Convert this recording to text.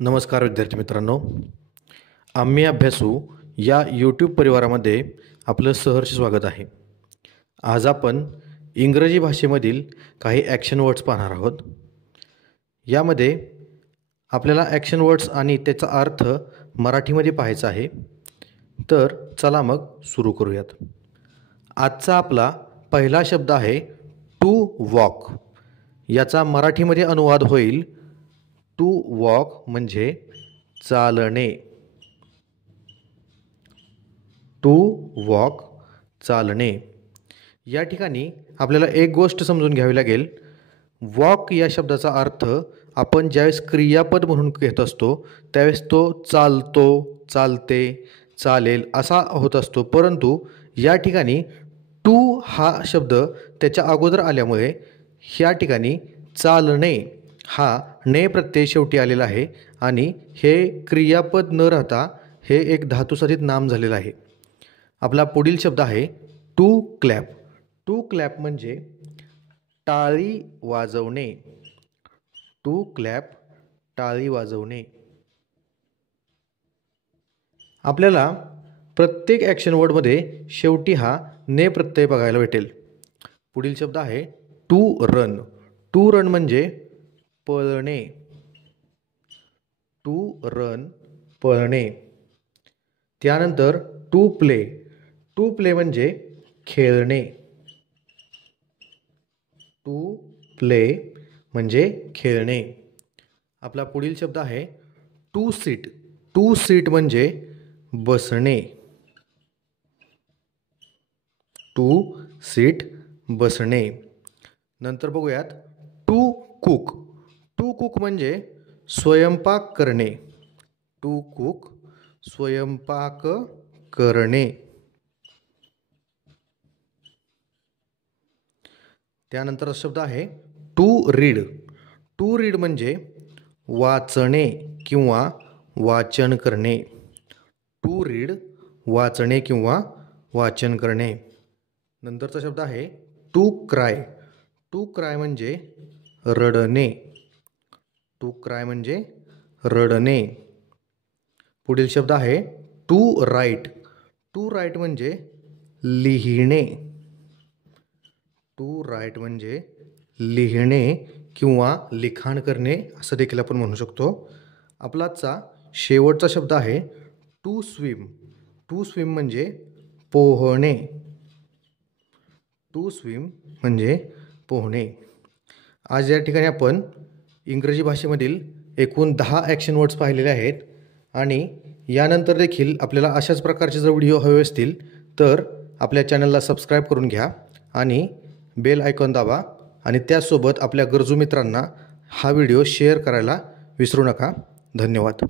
नमस्कार विद्यार्थी मित्रांनो, आम्ही अभ्यासू या यूट्यूब परिवारामध्ये आपलं सहर्ष स्वागत आहे। आज आपण इंग्रजी भाषेमधील काही ॲक्शन वर्ड्स पाहणार आहोत। यामध्ये आपल्याला ॲक्शन वर्ड्स आणि त्याचा अर्थ मराठीमध्ये पाहायचा आहे। तर चला मग सुरू करूयात। आजचा आपला पहिला शब्द आहे टू वॉक। याचा मराठीमध्ये अनुवाद होईल टू वॉक म्हणजे चालणे। टू वॉक चालणे। या ठिकाणी आपल्याला एक गोष्ट समजून घ्यावी लागेल। वॉक या शब्दाचा अर्थ आपण ज्यावेळेस क्रियापद म्हणून घेत असतो त्यावेळेस तो चालतो, चालते, चालेल असा होत असतो, परंतु या ठिकाणी टू हा शब्द त्याच्या अगोदर आल्यामुळे ह्या ठिकाणी चालणे हा ने प्रत्यय शेवटी आलेला आहे आणि हे क्रियापद न राहता हे एक धातुसाधित नाम झालेलं आहे। आपला पुढील शब्द आहे टू क्लॅप। टू क्लॅप म्हणजे टाळी वाजवणे। टू क्लॅप टाळी वाजवणे। आपल्याला प्रत्येक ॲक्शन वर्डमध्ये शेवटी हा ने प्रत्यय बघायला भेटेल। पुढील शब्द आहे टू रन। टू रन म्हणजे पळणे। टू रन पळणे। त्यानंतर टू प्ले। टू प्ले म्हणजे खेळणे। टू प्ले म्हणजे खेळणे। आपला पुढील शब्द आहे टू सीट। टू सीट म्हणजे बसणे। टू सीट बसणे। नंतर बघूयात टू कुक। टू कुक म्हणजे स्वयंपाक करणे। टू कुक स्वयंपाक करणे। त्यानंतर शब्द आहे टू रीड। टू रीड म्हणजे वाचणे किंवा वाचन करणे। टू रीड वाचणे किंवा वाचन करणे। नंतरचा शब्द आहे टू क्राय। टू क्राय म्हणजे रडणे। टू क्राय म्हणजे रडणे। पुढील शब्द आहे टू राईट। टू राईट म्हणजे लिहिणे। टू राईट म्हणजे लिहिणे किंवा लिखाण करणे असं देखील आपण म्हणू शकतो। आपला आजचा शेवटचा शब्द आहे टू स्विम। टू स्विम म्हणजे पोहणे। टू स्विम म्हणजे पोहणे। आज या ठिकाणी आपण इंग्रजी भाषेमधील एकूण 10 ॲक्शन वर्ड्स पाहिलेले आहेत आणि यानंतर देखील आपल्याला अशाच प्रकारचे जर व्हिडिओ हवे असतील तर आपल्या चॅनलला सबस्क्राईब करून घ्या आणि बेल आयकॉन दाबा आणि त्यासोबत आपल्या गरजू मित्रांना हा व्हिडिओ शेअर करायला विसरू नका। धन्यवाद।